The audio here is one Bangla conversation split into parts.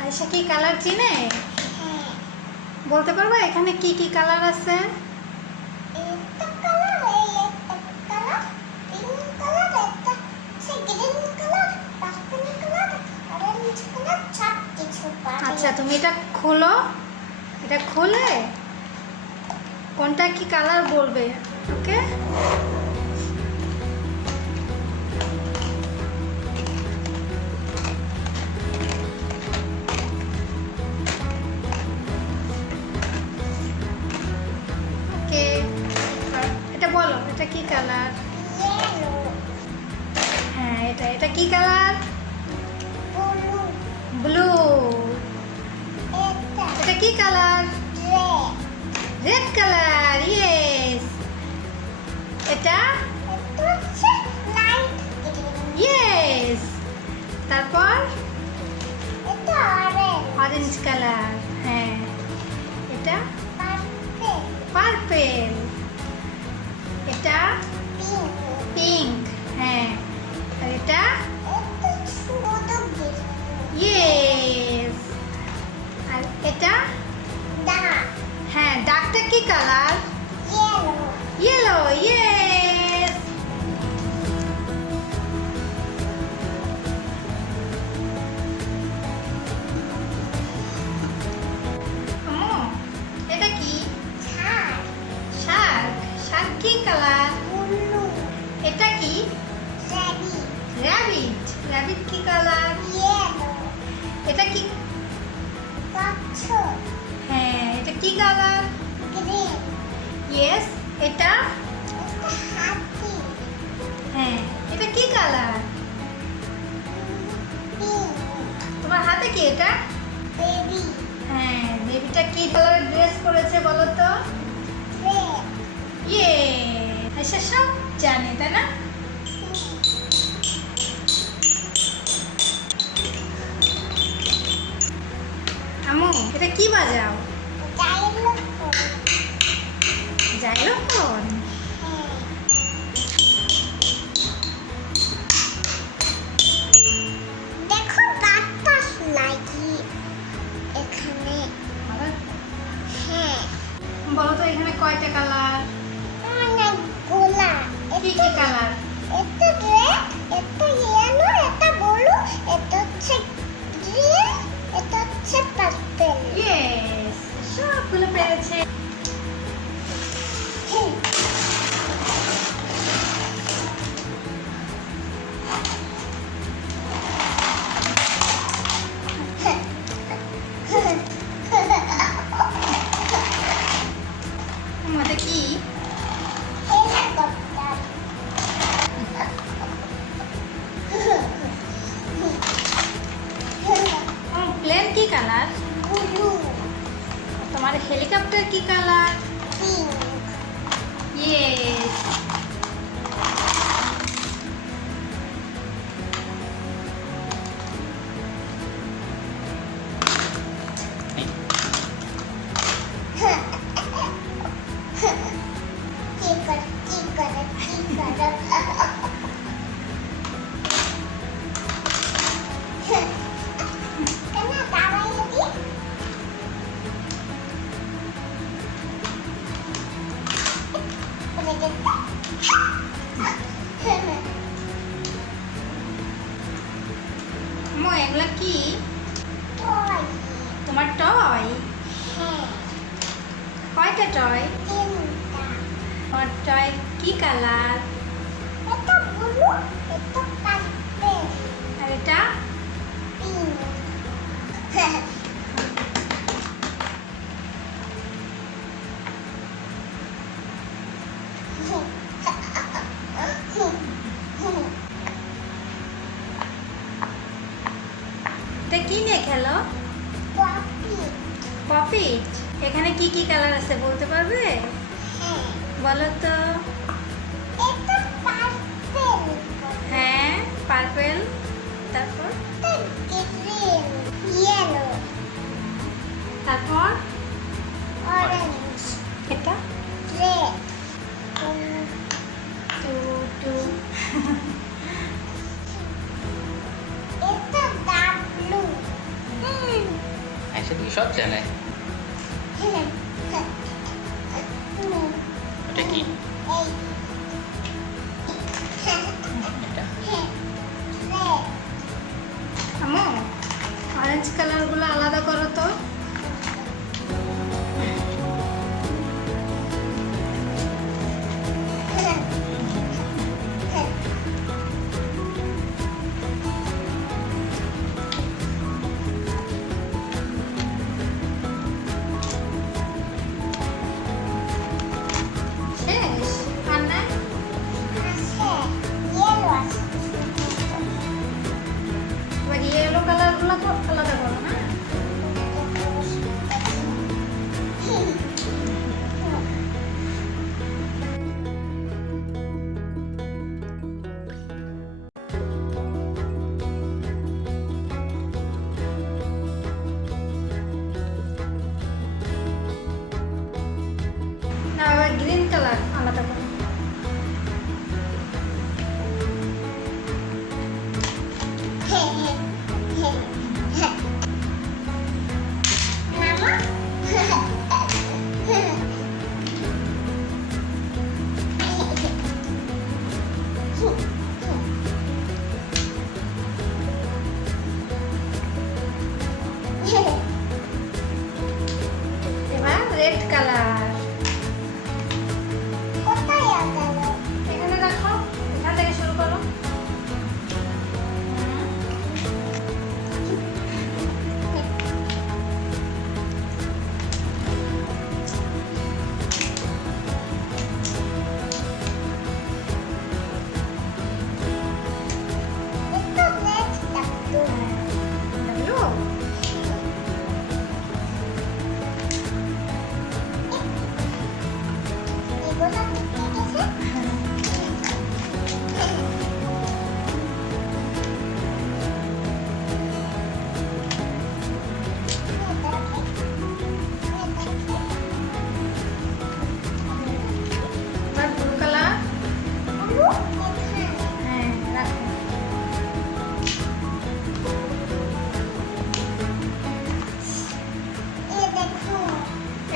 আয়সা কি কালার চিনে? বলতে পারব এখানে কি কি কালার আছে? আচ্ছা তুমি এটা খোলো। এটা খুলে কোনটা কি কালার বলবে? ওকে? কি কালার রেড কালার ইয়েস এটা ইয়েস তারপর অরেঞ্জ কালার হ্যাঁ। এটা পার্পল কি কালার ইয়েলো ইয়েলো ইয়েস এটা কি ছাড় শার্ক শার্ক কি কালার ব্লু এটা কি রেডি র্যাবিট র্যাবিট কি কালার ইয়েলো এটা কি কচ্ছ হ্যাঁ এটা কি কালার গ্রিন ইয়েস এটা? হ্যাঁ এটা কি কালার? তোমার হাতে কি এটা? হ্যাঁ বেবিটা কি কালারের ড্রেস পরেছে বলো তো? ইয়ে এসে সব জানে, তাই না? আমু এটা কি বাজাও? জাইলোফোন দেখো বাতাস লাগি এখানে হ্যাঁ। বলো তো এখানে কয়টা কালার? অনেক গোলা। কি কি কালার? এটা রেড এটা ইয়েলো এটা ব্লু এটা হচ্ছে গ্রিন এটা হচ্ছে পার্পল ইয়েস সবগুলো পেরেছে তোমার হেলিকপ্টার কি কালার পিঙ্ক এগুলা কি? তোমার টয় হ্যাঁ। কয়টা টয় তোমার টয় কি কালার আর এটা? কি নিয়ে খেলো? পপি এখানে কি কি কালার আছে বলতে পারবে? বলো তো। হ্যাঁ পার্পেল তারপর? তারপর? অরেঞ্জ এটা? Red two two. সব জানে। এটা কি? অরেঞ্জ কালারগুলো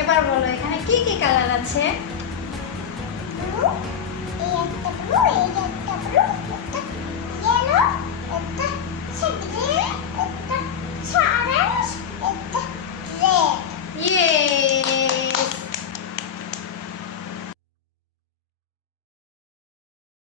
এবার বলো এখানে কি কি কালার আছে?